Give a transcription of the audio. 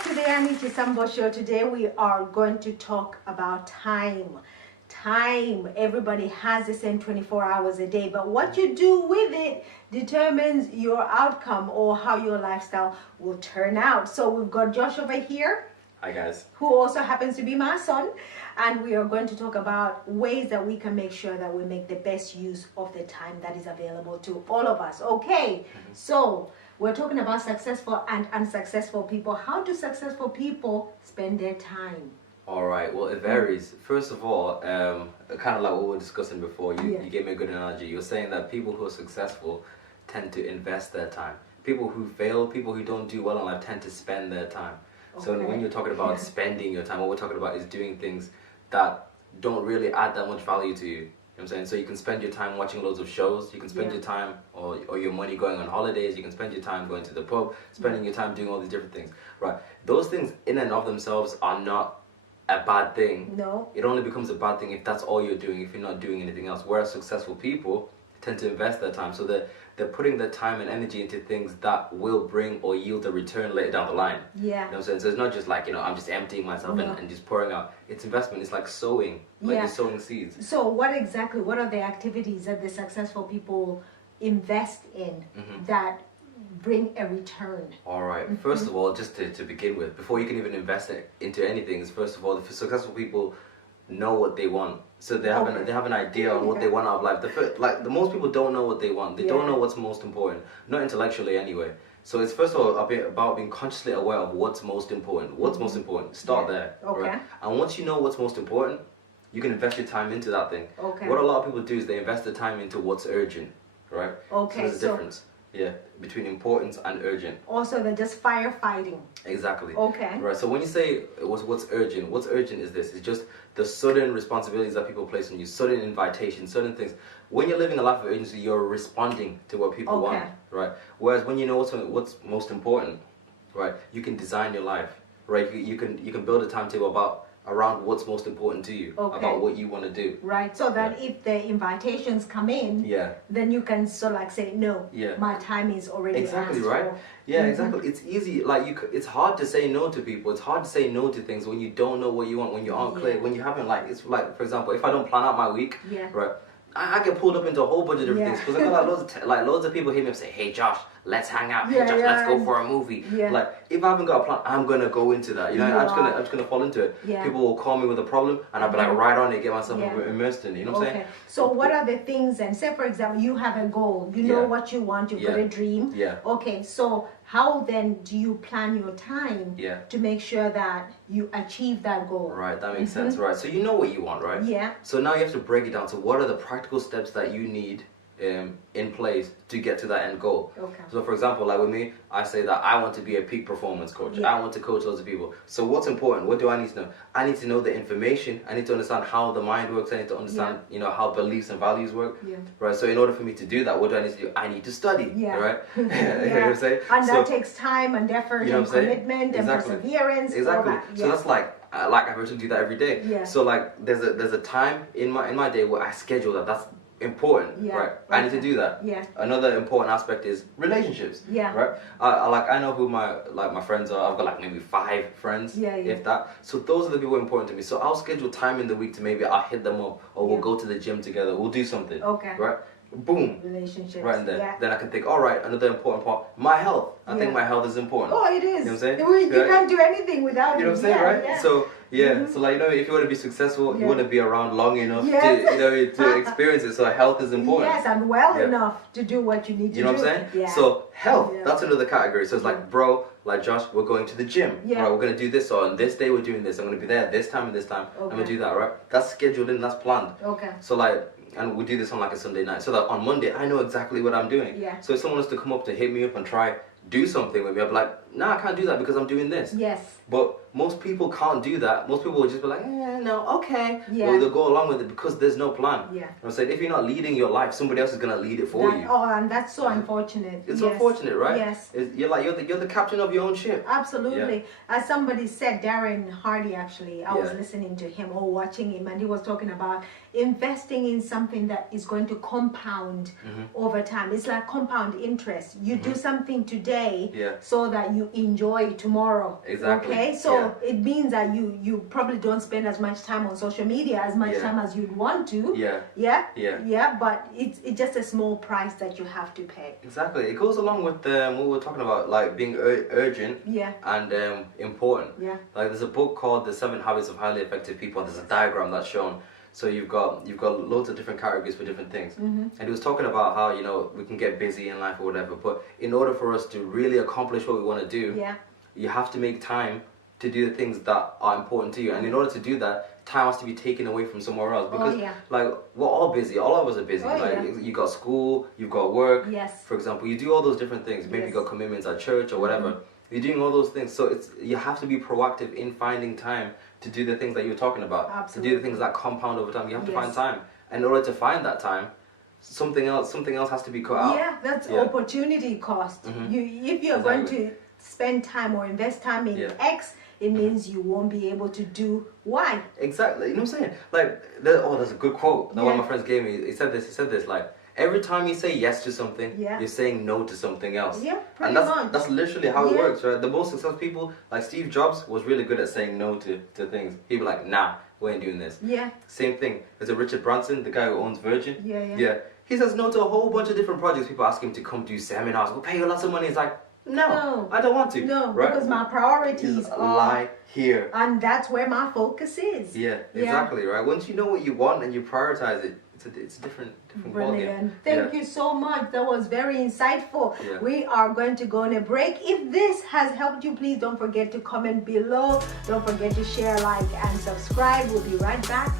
back to the Chisambo show. Today we are going to talk about time. Time. Everybody has the same 24 hours a day, but what you do with it determines your outcome or how your lifestyle will turn out. So we've got Josh over here. Hi guys. Who also happens to be my son. And we are going to talk about ways that we can make sure that we make the best use of the time that is available to all of us. Okay, so we're talking about successful and unsuccessful people. How do successful people spend their time? All right. Well, it varies. First of all, kind of like what we were discussing before, you gave me a good analogy. You're saying that people who are successful tend to invest their time. People who fail, people who don't do well in life tend to spend their time. So when you're talking about spending your time, what we're talking about is doing things that don't really add that much value to you. You know what I'm saying? So you can spend your time watching loads of shows, you can spend your time or your money going on holidays, you can spend your time going to the pub, spending your time doing all these different things. Right. Those things in and of themselves are not a bad thing. No. It only becomes a bad thing if that's all you're doing, if you're not doing anything else. Whereas successful people tend to invest their time. So they're putting their time and energy into things that will bring or yield a return later down the line. Yeah. You know what I'm saying? So it's not just like, I'm just emptying myself and just pouring out. It's investment. It's like sowing. Like you're sowing seeds. So what are the activities that the successful people invest in that bring a return? All right. First of all, just to begin with, before you can even invest into anything, is first of all, the successful people know what they want. So they have an idea on what they want out of life. The most people don't know what they want. They don't know what's most important, not intellectually anyway. So it's first of all about being consciously aware of what's most important. What's most important? Start there. Okay. Right? And once you know what's most important, you can invest your time into that thing. Okay. What a lot of people do is they invest their time into what's urgent, right? Okay. So there's a difference. Yeah, between importance and urgent. Also, they're just firefighting. Exactly. Okay. Right. So when you say what's urgent is this? It's just the sudden responsibilities that people place on you, sudden invitations, certain things. When you're living a life of urgency, you're responding to what people want, right? Whereas when you know what's most important, right, you can design your life, right? You can build a timetable around what's most important to you, about what you want to do. Right, so that if the invitations come in, then you can sort of like say, no, my time is already exactly asked right. for. Yeah, exactly. It's easy. It's hard to say no to people. It's hard to say no to things when you don't know what you want, when you aren't clear, when you haven't it's like, for example, if I don't plan out my week, right, I get pulled up into a whole bunch of different things because I got loads of people hit me and say, hey Josh, let's hang out. Hey Josh, let's go for a movie. Like if I haven't got a plan, I'm gonna go into that. I'm just gonna fall into it. People will call me with a problem and I'll be like right on it, get myself immersed in it. You know what I'm saying? So what are the things, and say for example you have a goal, you know what you want, you've got a dream. Okay, so how then do you plan your time to make sure that you achieve that goal? Right, that makes sense, right? So you know what you want, right? Yeah. So now you have to break it down. So what are the practical steps that you need in place to get to that end goal? Okay. So for example, like with me, I say that I want to be a peak performance coach. I want to coach loads of people. So what's important? What do I need to know? I need to know the information. I need to understand how the mind works. I need to understand, how beliefs and values work. Right. So in order for me to do that, what do I need to do? I need to study. Right. You know what I'm saying? And that takes time and effort and commitment and perseverance. Exactly. So that's like I virtually do that every day. So like there's a time in my day where I schedule that. That's important, right? I need to do that. Another important aspect is relationships. Right. I know who my friends are. I've got like maybe 5 friends, if that. So those are the people important to me. So I'll schedule time in the week to maybe I'll hit them up or we'll go to the gym together. We'll do something. Okay. Right. Boom. Relationships. Right in there. Then I can think, all right, another important part, my health. I think my health is important. Oh, it is. You know what I'm saying? You can't do anything without it. You know what I'm saying, right? So so like if you want to be successful, you want to be around long enough to to experience it. So health is important. Yes, and well enough to do what you need to do. You know what I'm saying? So health, that's another category. So it's like, bro, like Josh, we're going to the gym. Right, we're gonna do this. So on this day we're doing this. I'm gonna be there this time and this time. I'm gonna do that. Right? That's scheduled in. That's planned. Okay. So like. And we do this on like a Sunday night, so that on Monday I know exactly what I'm doing. So if someone wants to come up to hit me up and try do something with me, I'll be like, nah, I can't do that because I'm doing this. But most people can't do that. Most people will just be like, no, okay. Or they'll go along with it because there's no plan. You know what I'm saying? If you're not leading your life, somebody else is gonna lead it for you. Oh, and that's so unfortunate. It's unfortunate, right? Yes. You're the captain of your own ship. Absolutely. As somebody said, Darren Hardy actually, I was listening to him or watching him, and he was talking about investing in something that is going to compound over time. It's like compound interest. You do something today today Yeah. so that you enjoy tomorrow. Exactly. Okay, so it means that you probably don't spend as much time on social media as much time as you'd want to. Yeah, but it's just a small price that you have to pay. Exactly. It goes along with what we're talking about, like being urgent and important. Yeah. Like there's a book called The 7 Habits of Highly Effective People, and there's a diagram that's shown. So you've got loads of different categories for different things. And he was talking about how, you know, we can get busy in life or whatever, but in order for us to really accomplish what we want to do, you have to make time to do the things that are important to you. And in order to do that, time has to be taken away from somewhere else. Because like we're all busy. All of us are busy. You got school, you've got work. Yes. For example, you do all those different things. Maybe you got commitments at church or whatever. You're doing all those things. So you have to be proactive in finding time to do the things that you're talking about. Absolutely. To do the things that compound over time. You have to find time. And in order to find that time, something else has to be cut out. Yeah, that's opportunity cost. If you're going to spend time or invest time in X, it means you won't be able to do Y. Exactly. You know what I'm saying? Like, there's a good quote that one of my friends gave me. He said this, like, every time you say yes to something, you're saying no to something else. Yeah, pretty much. That's literally how it works, right? The most successful people, like Steve Jobs, was really good at saying no to things. People like, nah, we ain't doing this. Yeah. Same thing. There's a Richard Branson, the guy who owns Virgin. Yeah. He says no to a whole bunch of different projects. People ask him to come do seminars, we'll pay you lots of money. He's like, no, I don't want to. No, right? because my priorities lie here. And that's where my focus is. Yeah, exactly, right? Once you know what you want and you prioritize it, it's a different brilliant. Thank you so much. That was very insightful. Yeah. We are going to go on a break. If this has helped you, please don't forget to comment below. Don't forget to share, like, and subscribe. We'll be right back